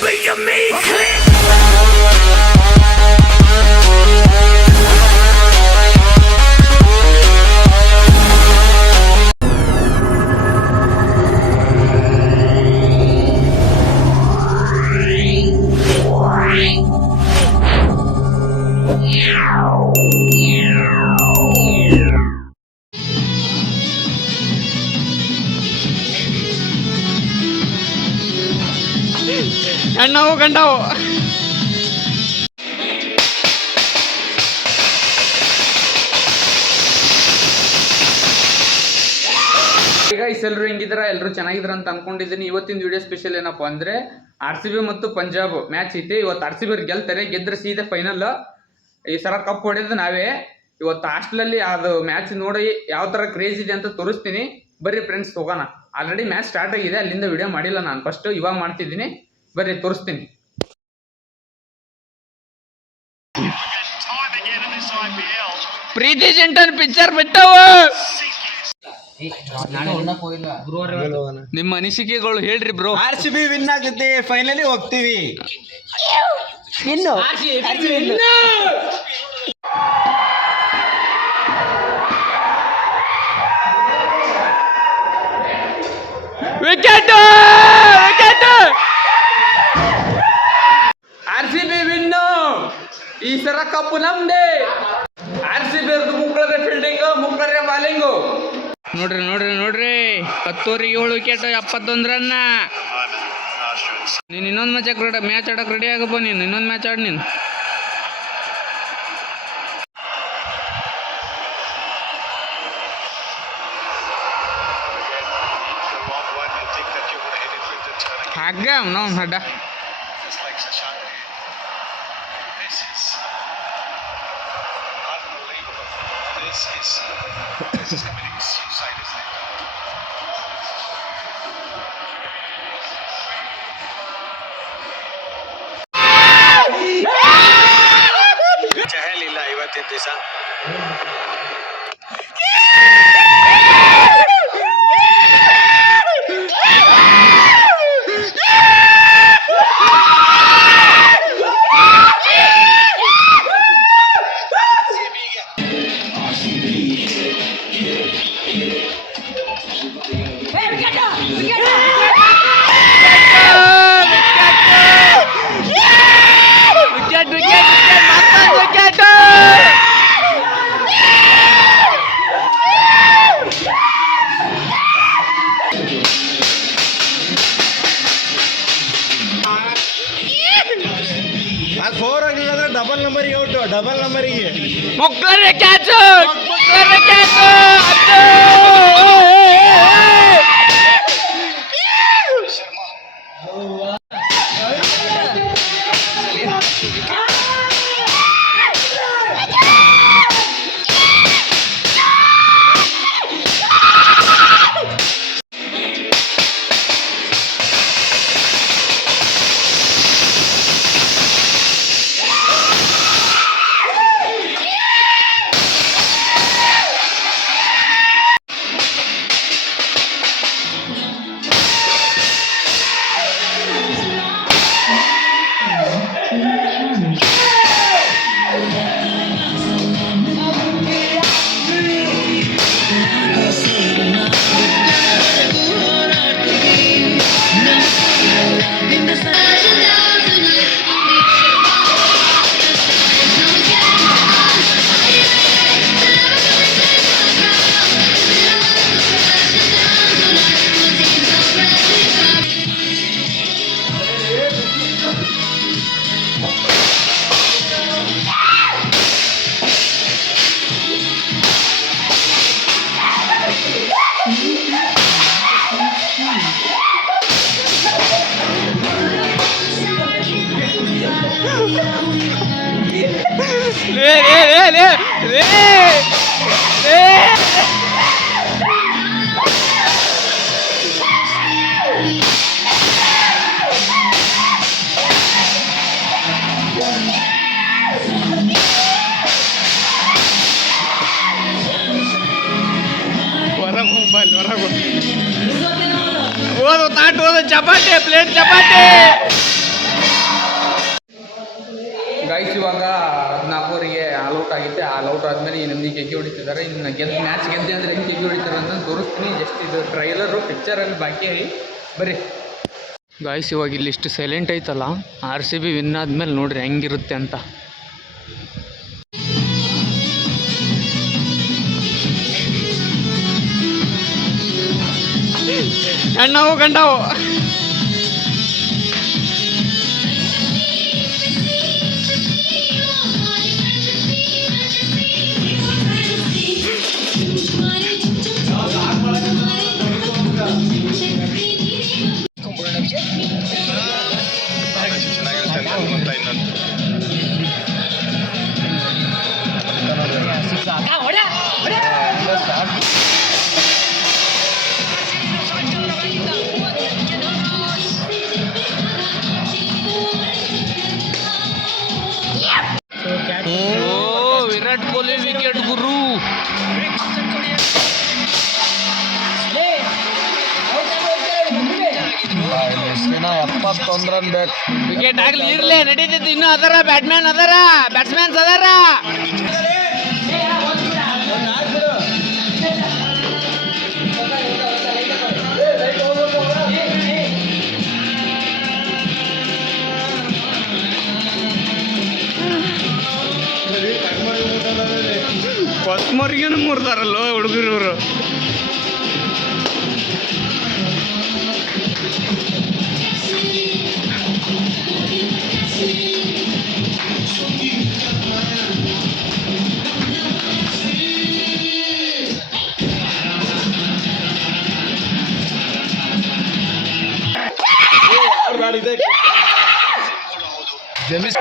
But you make it. ಹೆಣ್ಣವು ಗಂಡವು ಎಲ್ಲರೂ ಹೆಂಗಿದ್ರ ಎಲ್ಲರೂ ಚೆನ್ನಾಗಿದ್ರ ಅಂತ ಅನ್ಕೊಂಡಿದ್ದೀನಿ. ಇವತ್ತಿನ ವಿಡಿಯೋ ಸ್ಪೆಷಲ್ ಏನಪ್ಪ ಅಂದ್ರೆ ಆರ್ ಸಿ ಬಿ ಮತ್ತು ಪಂಜಾಬ್ ಮ್ಯಾಚ್ ಐತಿ. ಇವತ್ತು ಆರ್ ಸಿ ಬಿ ಗೆಲ್ತಾರೆ, ಗೆದ್ರೆ ಸೀದಾ ಫೈನಲ್ ಈ ಸಲ ಕಪ್ ಹೊಡೆಯೋದು ನಾವೇ. ಇವತ್ತು ಹಾಸ್ಟೆಲಲ್ಲಿ ಅದು ಮ್ಯಾಚ್ ನೋಡಿ ಯಾವ ತರ ಕ್ರೇಜ್ ಇದೆ ಅಂತ ತೋರಿಸ್ತೀನಿ. ಬರ್ರಿ ಫ್ರೆಂಡ್ಸ್ ಹೋಗೋಣ. ಆಲ್ರೆಡಿ ಮ್ಯಾಚ್ ಸ್ಟಾರ್ಟ್ ಆಗಿದೆ. ಅಲ್ಲಿಂದ ವಿಡಿಯೋ ಮಾಡಿಲ್ಲ ನಾನು. ಫಸ್ಟ್ ಇವಾಗ ಮಾಡ್ತಿದ್ದೀನಿ. ಬರ್ರಿ ತೋರಿಸ್ತೀನಿ. ಪ್ರೀತಿ ಚಿಂಟನ್ ಪಿಕ್ಚರ್ ಬಿಟ್ಟವ. ನಿಮ್ಮ ಅನಿಸಿಕೆಗಳು ಹೇಳ್ರಿ bro R C B win ಆಗುತ್ತೆ ಫೈನಲಿ ಹೋಗ್ತೀವಿ. ವಿಕೆಟ್ ವಿಕೆಟ್ ಈ ಸರ ಕಪ್ಪು ನಮ್ದೆ. ಆರ್ ಸಿ ಬಿ ಮುಕ್ಕಳರೆ ಫೀಲ್ಡಿಂಗ್ ಮುಕ್ಕಳರೆ ಬಾಲಿಂಗ್ ನೋಡ್ರಿ ನೋಡ್ರಿ ನೋಡ್ರಿ. ಹತ್ತೂರಿ ಏಳು ವಿಕೆಟ್ ಎಪ್ಪತ್ತೊಂದು ರನ್ ನೀನು ಇನ್ನೊಂದು ಮ್ಯಾಚ್ ರೆಡಿ ಮ್ಯಾಚ್ ಆಡಕ್ಕೆ ರೆಡಿ ಆಗಪ್ಪ ನೀನು. ಇನ್ನೊಂದು ಮ್ಯಾಚ್ ಆಡ್ ನೀನು. ಹಾಗ ನಾವು ಹಡ್ಡ. ಚಹಲಿಲ್ಲ ಇವತ್ತಿನ ದಿವಸ ವಿಕೆಟ್ ಅದು ಫೋರ್ ಆಗಿಲ್ಲ ಅಂದ್ರೆ ಡಬಲ್ ನಂಬರಿಗೆ ಔಟು ಡಬಲ್ ನಂಬರಿಗೆ ಮುಕ್ಕರೆ ಕ್ಯಾಚ್ ಮುಕ್ಕರೆ ಕ್ಯಾಚ್ ಓದು ತಾಟ್ ಓದು ಚಪಾತಿ ಪ್ಲೇಟ್ ಚಪಾತಿ. ಗೈಸ್ ಇವಾಗ ಆಲ್ ಔಟ್ ಆದಮೇಲೆ ಈ ನಮಗೆ ಗೆಜ್ಜೆ ಹೊಡಿತಿದ್ದಾರೆ. ಇನ್ನು ಗೆದ್ದು ಮ್ಯಾಚ್ ಗೆದ್ದೆ ಅಂದರೆ ಹೆಂಗೆ ಗೆಜ್ಜೆ ಹೊಡಿತಾರೆ ಅಂತ ತೋರಿಸ್ತೀನಿ. ಜಸ್ಟ್ ಇದು ಟ್ರೈಲರು ಪಿಕ್ಚರಲ್ಲಿ ಬಾಕಿ ಬರ್ರಿ. ಗಾಯ್ಸ್ ಇವಾಗ ಇಲ್ಲಿ ಇಷ್ಟು ಸೈಲೆಂಟ್ ಐತಲ್ಲ ಆರ್ ಸಿ ಬಿ ವಿನ್ ಆದಮೇಲೆ ನೋಡ್ರಿ ಹೆಂಗಿರುತ್ತೆ ಅಂತ. ಅಣ್ಣವು ಗಂಡವು. ಓ ವಿರಾಟ್ ಕೊಹ್ಲಿ ವಿಕೆಟ್ ಗುರು. ಎಪ್ಪತ್ತೊಂದ್ ರನ್ ಬೇಕು ವಿಕೆಟ್ ಆಗ್ಲಿ ಇರ್ಲಿ ನಡೀತೈತಿ ಇನ್ನೂ ಅದರ ಬ್ಯಾಟ್ಮ್ಯಾನ್ ಅದರ ಬ್ಯಾಟ್ಸ್ಮ್ಯಾನ್ಸ್ ಅದರ. ಕೊಸ್ಮರಿಗೇನು ಮುರ್ದಾರಲ್ಲೋ ಹುಡುಗರು ಇವರು ಜಮಿಸ್